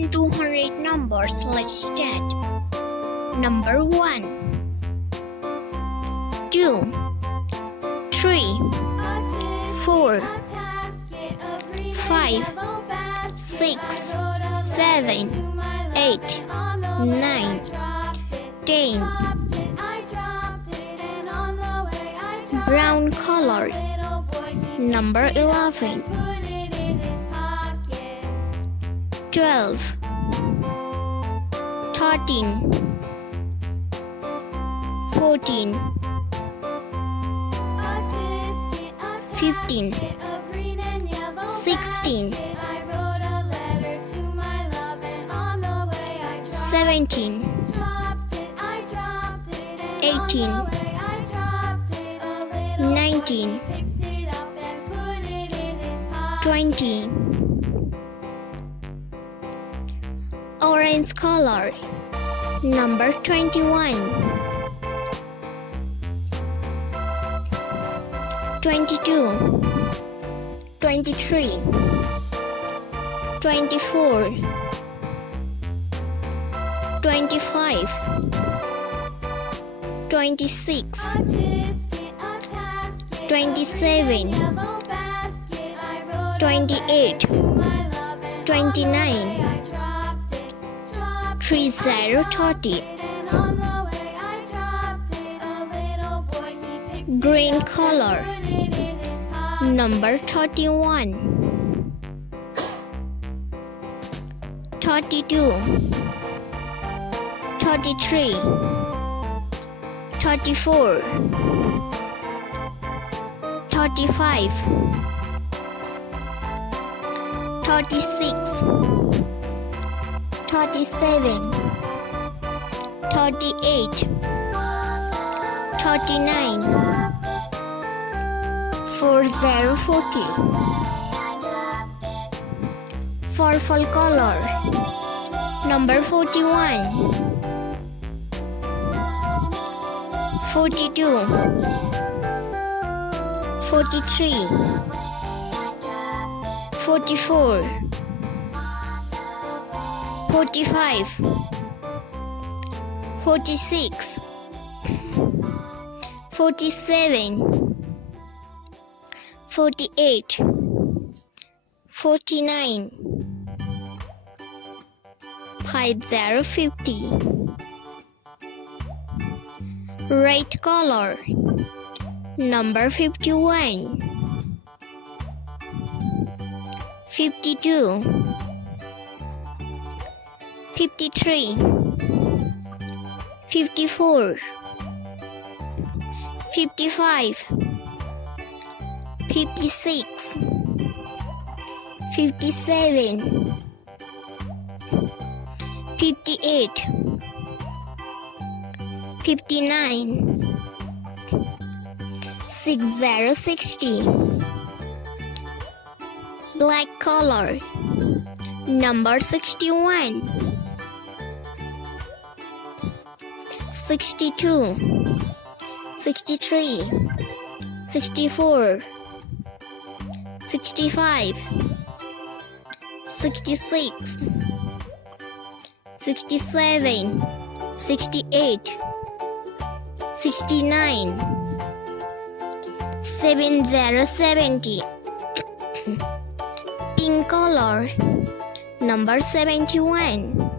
1 to 100 numbers. Let's start. Number 1, 2, 3, 4, 5, 6, 7, 8, 9, 10. Brown color. Number 11, 12, 13, 14, 15, 16, 17, 18, 19, 20. Orange color. Number 21, 22, 23, 24, 25, 26, 27, 28, 29, 30, 30. Green color. Number 31, 32, 33, 34, 35, 36, 37, 38, 39, 40, 40. Purple color. Number 41, 42, 43, 44, 45, 46, 47, 48, 49, 50, 50. Red color. Number 51, 52, 53, 54, 55, 56, 57, 58, 59, 60, 60. Black color. Number 61, 62, 63, 64, 65, 66, 67, 68, 69, 70, 70. Pink color. Number 71,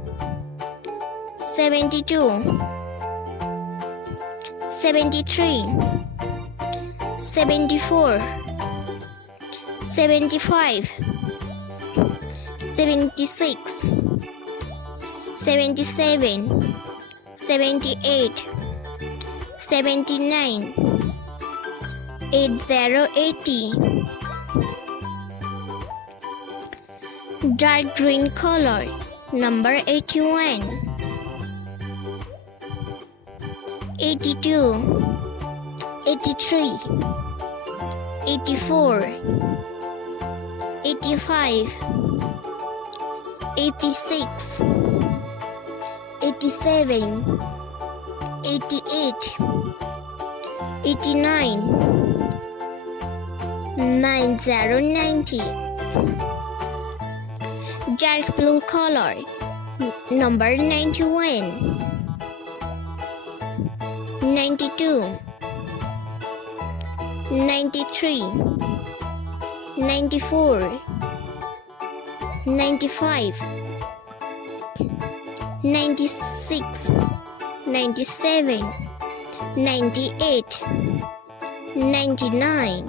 72, 73, 74, 75, 76, 77, 78, 79, 80, 80. Dark green color. Number 81, 82, 83, 84, 85, 86, 87, 88, 89, 90, 90. dark blue color. Number 91, 92, 93, 94, 95, 96, 97, 98, 99,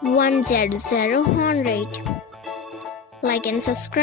100, 100. Like and subscribe.